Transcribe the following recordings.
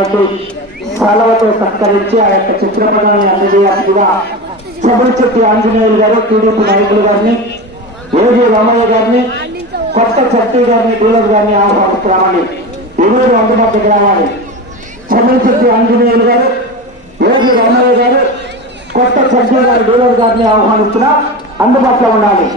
ఉద్యమానికి సెలవుతో సత్కరించి ఆ యొక్క చిత్రపటాన్ని అందజేయాల్సిందిగా చెబుచెట్టి ఆంజనేయులు గారు టీడీపీ నాయకులు గారిని ఏజీ రమయ్య గారిని కొత్త చట్టి గారిని డీలర్ గారిని ఆహ్వానిస్తున్నామని ఇరువురు అందుబాటుకి రావాలి. చెబుచెట్టి ఆంజనేయులు గారు ఏజీ రమయ్య గారు కొత్త చట్టి గారి డీలర్ గారిని ఆహ్వానిస్తున్నా అందుబాటులో ఉండాలి.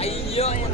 అయ్యో ఈ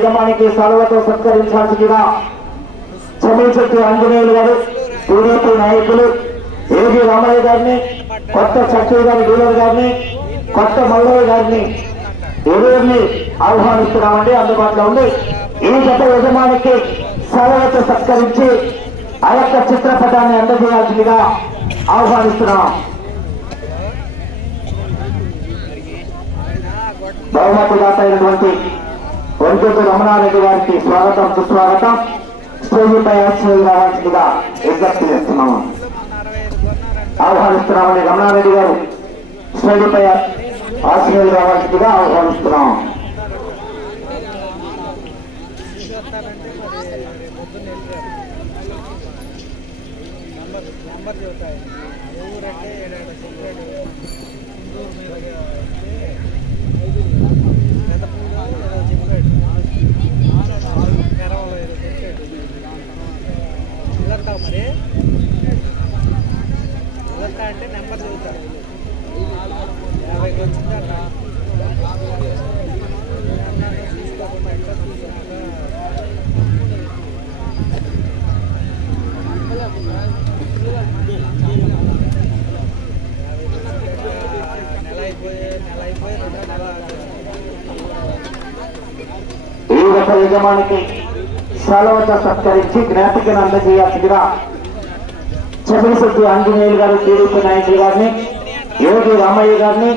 యజమానికి సెలవుతో సత్కరించాల్సిందిగా చెట్టు ఆంజనేయులు గారు టీడీపీ నాయకులు ఏజీ రామయ్య గారిని కొత్త చక్రి గారి డీలర్ గారిని కొత్త మల్లయ్య గారిని ఎవరిని ఆహ్వానిస్తున్నామండి? అందుబాటులో ఉంది. ఈ గత యజమానికి సెలవుతో సత్కరించి ఆ యొక్క చిత్రపటాన్ని అందజేయాల్సిందిగా ఆహ్వానిస్తున్నాం. బహుమతి దాత అయినటువంటి వెంకట రమణారెడ్డి గారికి స్వాగతం సుస్వాగతం. స్టేజీపై ఆశ్రయం రావాల్సిందిగా విజ్ఞప్తి చేస్తున్నాము. ఆహ్వానిస్తున్నామని రమణారెడ్డి గారు స్టేజీపై ఆశ్రయం రావాల్సిందిగా ఆహ్వానిస్తున్నాం నంబర్ చెబుతాయి. సంస్థ యజమానికి సెలవుతో సత్కరించి జ్ఞాపికను అందజేయాల్సిందిగా చెబిశెట్టి ఆంజనేయులు గారు టీడీపీ నాయకులు గారిని యోగి రామయ్య గారిని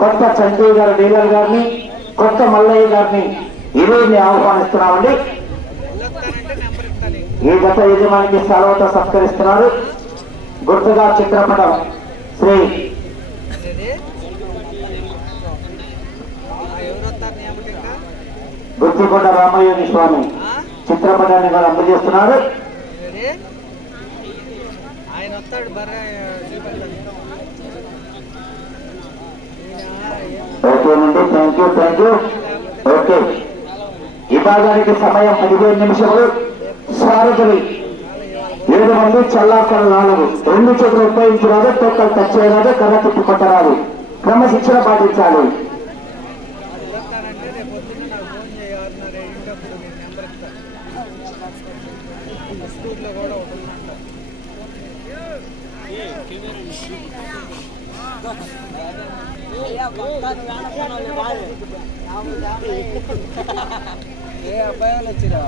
కొత్త చంద్రయ్య గారు డీలర్ గారిని కొత్త మల్లయ్య గారిని ఇరువురిని ఆహ్వానిస్తున్నామండి? ఈ గత యజమానికి సెలవుతో సత్కరిస్తున్నారు గుర్తుగా చిత్రపటం శ్రీ ఇది ఎవరు వస్తారు నియమకి ఇంకా గుత్తికొండ రామయ్య స్వామి చిత్రపటాన్ని కూడా అందజేస్తున్నారు ఇది ఆయన వస్తాడు బర్రె చూపెట్టాడు ఓకే అండి thank you thank you okay. విభాగానికి సమయం పదిహేను నిమిషములు. సారథులు ఏడు మంది చల్లాకలు నాలుగు. రెండు చేతులు ఉపయోగించరాదు తొక్కలు టచ్ చేయరాదు కర్ర తిప్పుకొట్టరాదు క్రమశిక్షణ పాటించాలి. అబ్బాయి వాళ్ళు వచ్చిరా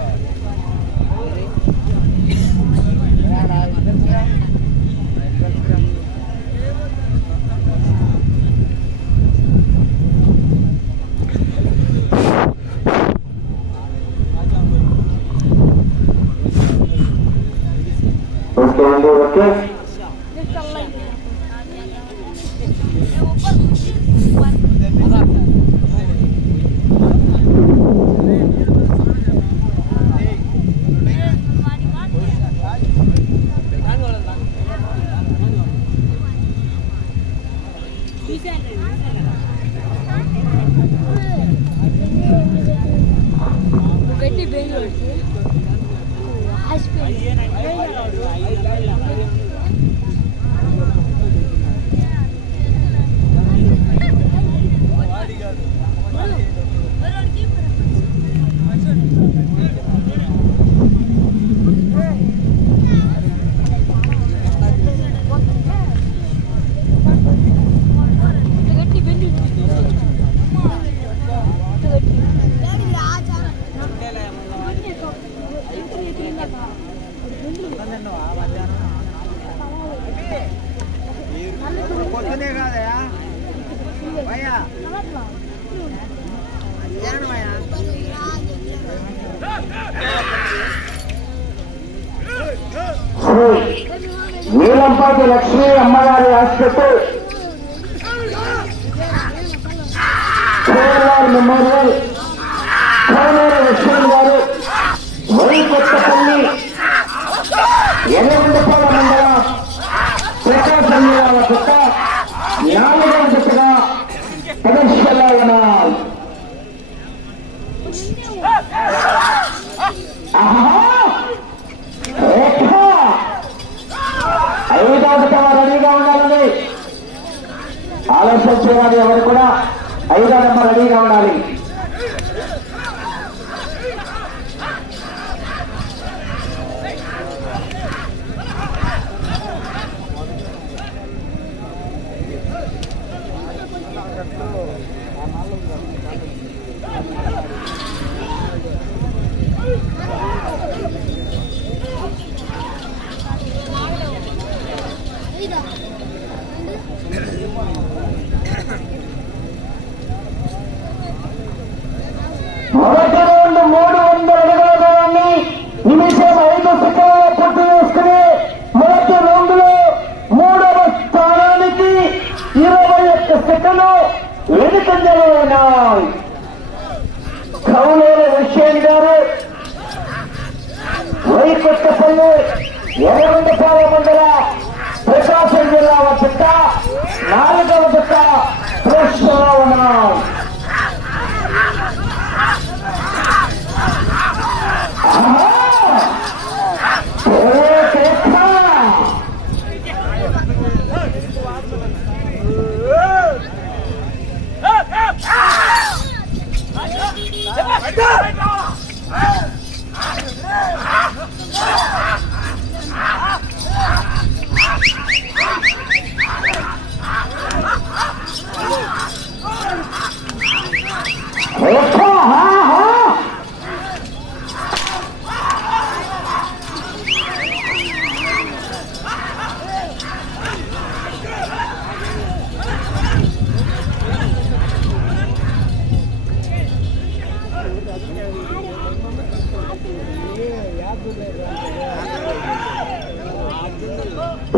కేరళ మెమోరియల్ కోనేరు లక్ష్మణ్ గారు వైకొత్తపల్లి ఎర్రగొండపాల మండల ప్రకాశం జిల్లాల కొత్త నాలుగవ జట్టుగా ప్రదర్శనాలు ఐదవ జత రెడీగా ఉండాలని ఆలస్యం చేయాలి ఎవరు కూడా. ఐదో నెంబర్ రెడీగా ఉండాలి.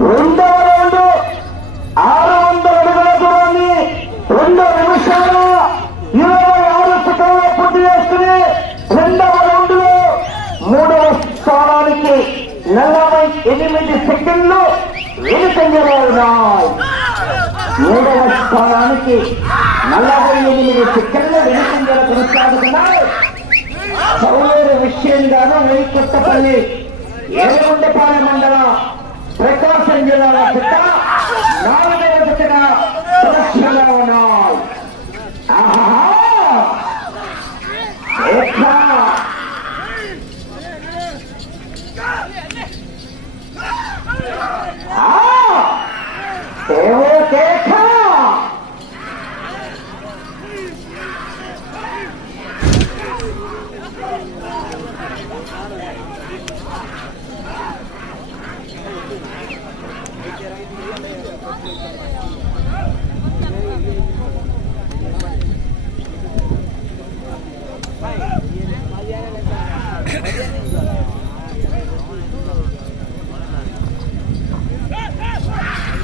రెండవ రౌండ్ ఆరు రెండు నిమిషాల ఇరవై ఆరు సెకండ్లో పూర్తి చేసుకుని మూడవ స్థానానికి నలభై ఎనిమిది సెకండ్లు వెనుకంజలో ఉన్నాయి మూడవ స్థానానికి నలభై ఎనిమిది సెకండ్లు వెనుకంజలు చౌలేరు విషయం గాను కొత్తపల్లి ఏడుగుండపాల మండల ప్రకాశం జిల్లాల పుట్ట నాలుగవ దిశగా సురక్షగా ఉన్నాయి ఆహా! ఏకా! ఆ! ఏవో కేక!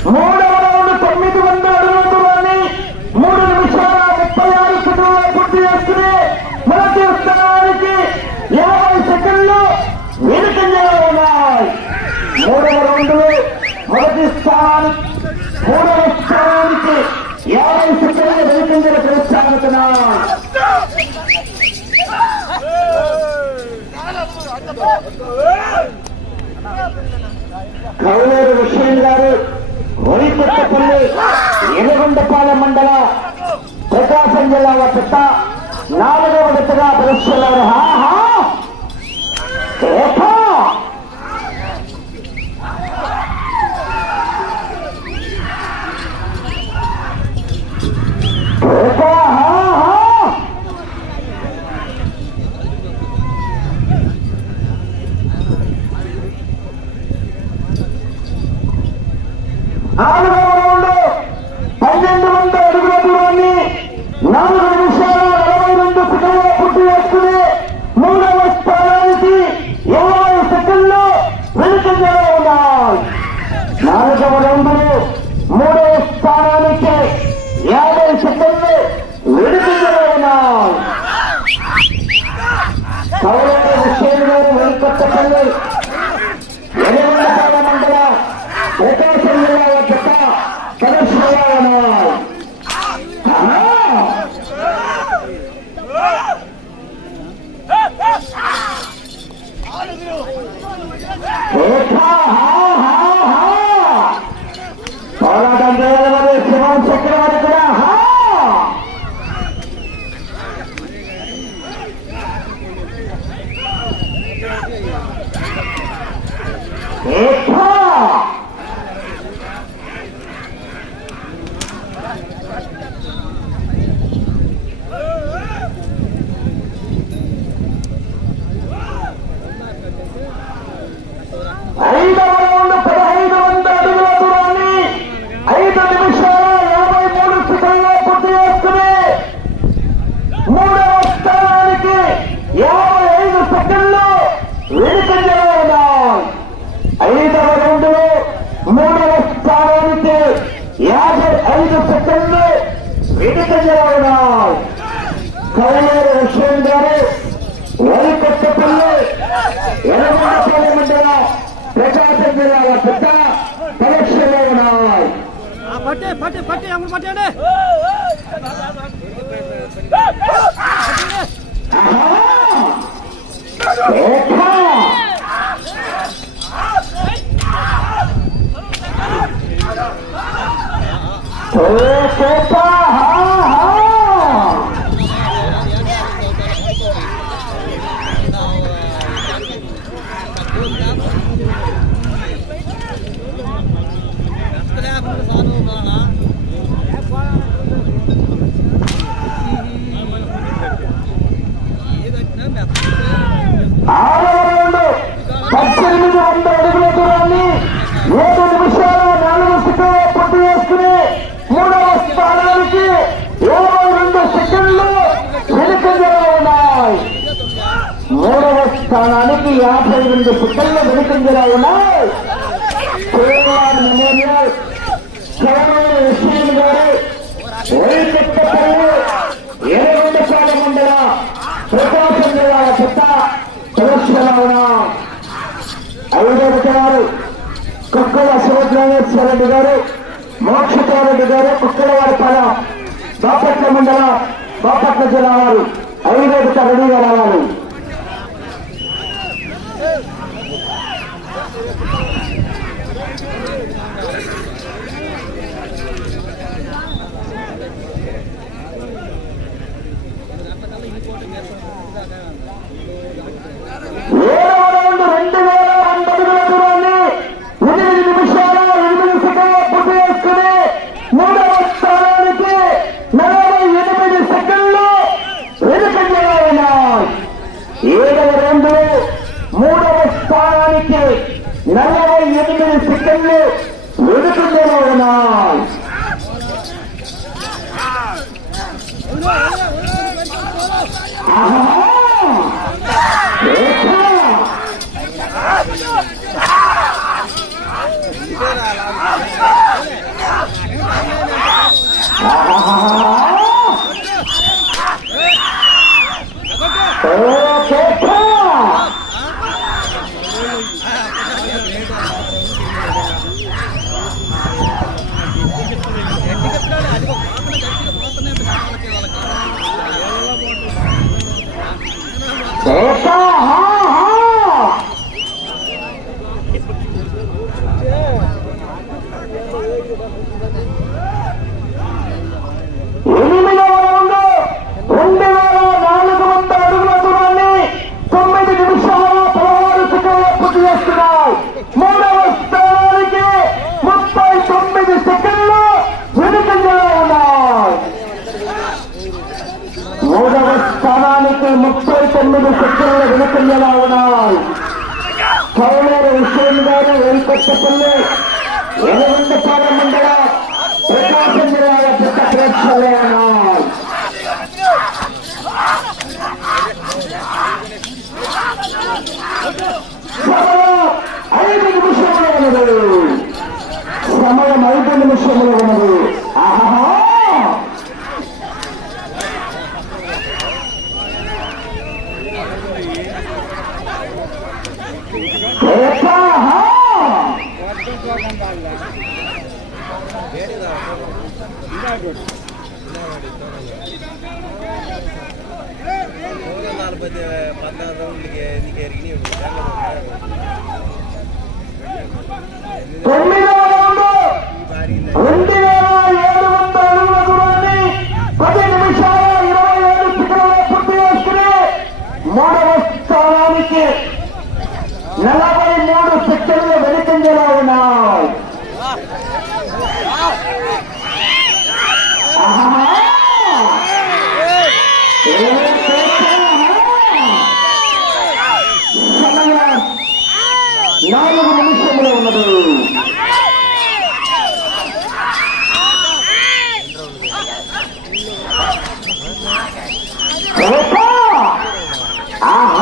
మూడవ రౌండ్ తొమ్మిది వందల అడుగుల దూరాన్ని మూడు నిమిషాల ముప్పై ఆరు సెకండ్లు పూర్తి చేసుకుని మొదటి స్థానానికి యాభై సెకండ్లు వెనుకంజలో ఉన్నాయి మూడవ రౌండ్ మొదటి స్థానానికి మూడవ స్థానానికి యాభై సెకండ్లు వెనుకంజల కొనసాగుతున్నాయి కౌలూరు విషయం గారు ఒరికొత్తపల్లి ఎలుగుండపాలెం మండల ప్రకాశం జిల్లా వద్ద నాలుగవ విడతగా పరీక్షలారు నాలుగవ రౌండ్ పన్నెండు వందల అడుగుల దూరాన్ని నాలుగు నిమిషాల నలభై రెండు సెకండ్ల పూర్తి చేసుకుని మూడవ స్థానానికి ఇరవై సెకండ్లు వెనుకంజలో ఉన్నాయి నాలుగవ రౌండ్ మూడవ స్థానానికి యాభై సెకండ్లు వెనుకంజలో ఉన్నాయి కౌరవ విషయం గారు వెనుకొత్తపల్లి ఎనిమిది మండల ప్రకాశం జిల్లా యొక్క కలెక్షన్ పోరాటం చేయాలి మరి శివం చక్రవర్తి కూడా హా! ఏకా! ఐదవ రౌండ్ పదహైదు వందల అడుగుల దూరాన్ని ఐదు నిమిషాల యాభై మూడు సెకండ్ల పూర్తి చేసుకుని మూడవ స్థానానికి యాభై ఐదు సెకండ్లు వెనుకంజలో ఉన్నాయి ఐదవ రౌండ్లో మూడవ స్థానానికి యాభై ఐదు సెకండ్లు వెనుకంజలో ఉన్నాయి కవలేరు విషయం గారు వరికొత్తపల్లి ఎర్రగొండపల్లి మండల ప్రకాశం జిల్లా పెద్ద పరీక్షలో ఉన్నాయి పట్టే పట్టే పట్టే అమ్ముడు పట్టండి 谁谁说？பதினைந்து புத்தகங்கள் விடுக்கின்றார்கள் திருவாரூர் நிலையங்கள் கவர்னர் விஷயங்கள் ஒருமித்த பிறகு இரண்டு காலம் உண்டா பிரகாசம் చెత్త ప్రదర్శనమైన ఐదవ గారు కుక్కల సుభద్రామేశ్వర రెడ్డి గారు మోక్షతారెడ్డి గారు కుక్కల వారిపాల బాపట్ల మండల బాపట్ల జిల్లా వారు. ఐదవ రెడీగా రావాలి Uh-huh. భవిష్యత్తులో వెనుకయ్యేలా ఉన్నాయి కౌలూరు విశ్వం గారు వెనుకొట్టపల్లి ఎలవంతపాల మండల ప్రకాశం జిల్లాల పెద్ద ప్రేక్షలు ఐదు నిమిషములు ఉన్నది. సమయం ఐదు నిమిషములు ఉన్నది. ఆహా நாற்பத்தி பதினாறு ரவுண்டுக்கு எண்ணிக்கை இருக்கீங்க மாணவ நல்லா నాలుగు నిమిషములు ఉన్నది. ఆహా!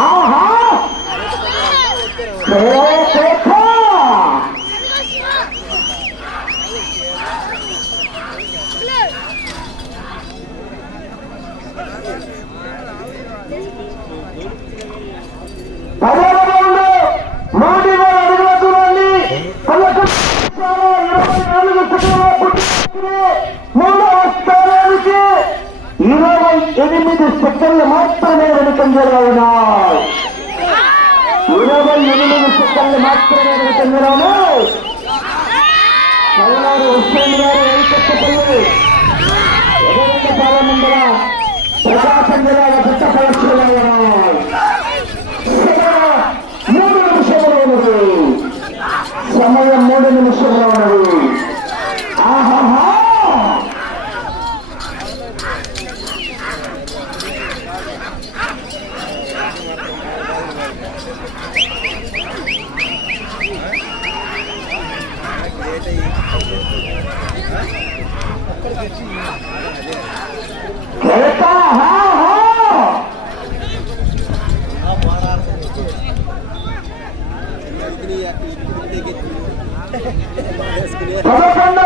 మూడవ స్థానానికి ఇరవై ఎనిమిది సెకండ్లు మాత్రమే వెనుకంజలో ఉన్నాయి. ఇరవై ఎనిమిది సెకండ్లు మాత్రమే వెనుకంజలో ఉన్నాయి. హుస్సేన్ గారు వెంకటపల్లి ఎదురు ప్రారంభంగా ¡Vamos,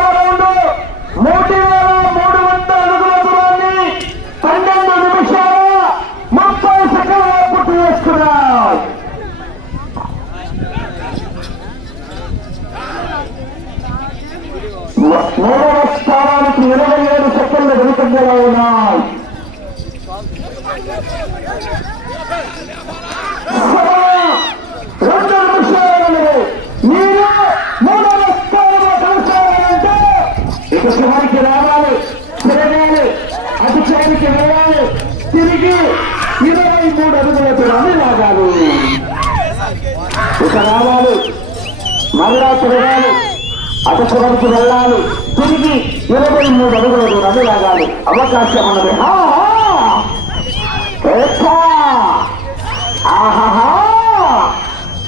మూడు అడుగుల లాగాలి ఇక రావాలి. మరలా తిరగాలి అటు చివరికి వెళ్ళాలి. తిరిగి ఇరవై మూడు అడుగుల దూరాన్ని లాగాలి అవకాశం ఉన్నది. హా, హా. ఏచ్చా. ఆహాహా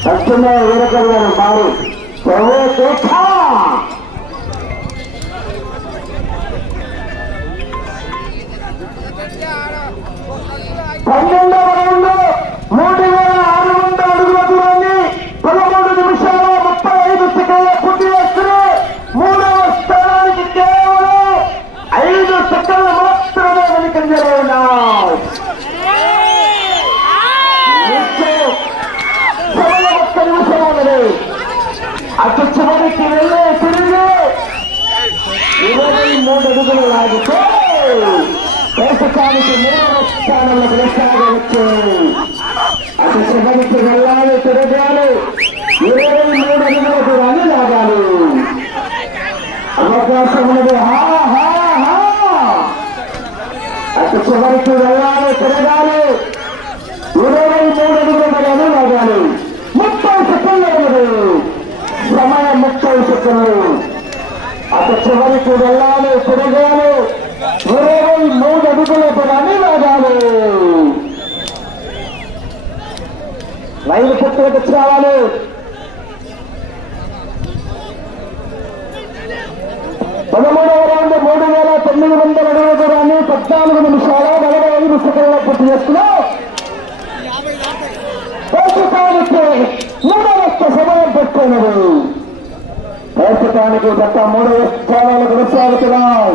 తక్షణ వీరకల్యాణ దేశకానికి మూడవ స్థానంలో కొనసాగవచ్చు అటు చివరికి వెళ్ళాలి తిరగాలి. ఇరవై మూడు అడుగుల దూరాన్ని లాగాలి. అవకాశం ఉన్నది. హా హా అటు చివరికి వెళ్ళాలి తిరగాలి. ఇరవై మూడు అడుగుల దూరాన్ని లాగాలి. ముప్పై సెకండ్లు సమయం ముప్పై సెకండ్లు. అటు చివరికి వెళ్ళాలి తిరగాలి. ఇరవై మూడు అడుగుల రైలు లాగాలి పుట్టుకు రావాలి. పదమూడవ రౌండ్ మూడు వేల తొమ్మిది వందల అడుగుల దూరాన్ని పద్నాలుగు నిమిషాల నలభై ఐదు సెకండ్ల పూర్తి చేస్తున్నాం. మూడవ సమయం పెట్టుకున్నది. ప్రస్తుతానికి గత మూడవ స్థానాలు కొనసాగుతున్నాం.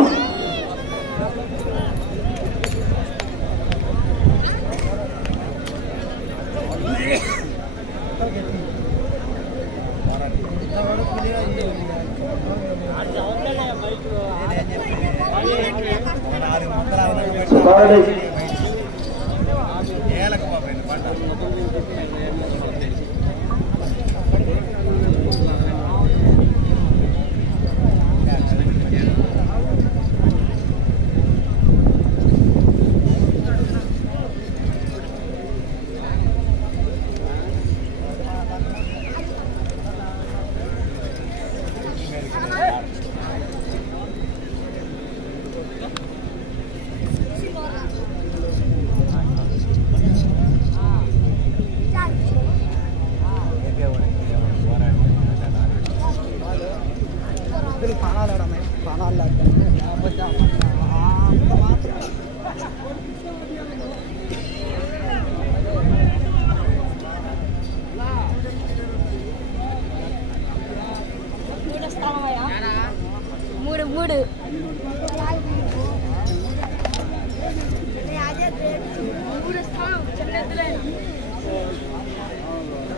காடை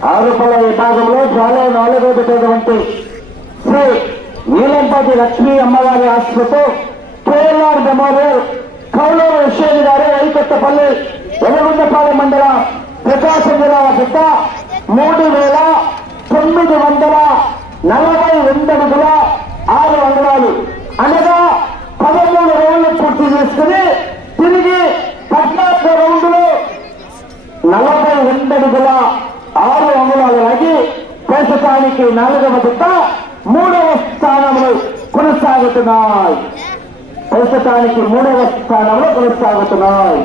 ఆరుపల్ల విభాగంలో చాలా నాలుగోటటువంటి శ్రీ నీలంపాటి లక్ష్మీ అమ్మవారి ఆశ్రతో K L R memorial Kauluru విశ్వేది గారు వైకొత్తపల్లి వెలగుండపాలెం మండలం ప్రకాశం జిల్లా పెద్ద మూడు వేల తొమ్మిది వందల నలభై రెండు అడుగుల ఆరు అంగళాలు అనగా పదమూడు రౌండ్లు పూర్తి చేసుకుని తిరిగి పద్నాలుగు రౌండ్లు నలభై రెండు అడుగుల ఆరు అంగుళాలు లాగి ప్రస్తుతానికి నాలుగవ జత మూడవ స్థానంలో కొనసాగుతున్నాయి. ప్రస్తుతానికి మూడవ స్థానంలో కొనసాగుతున్నాయి.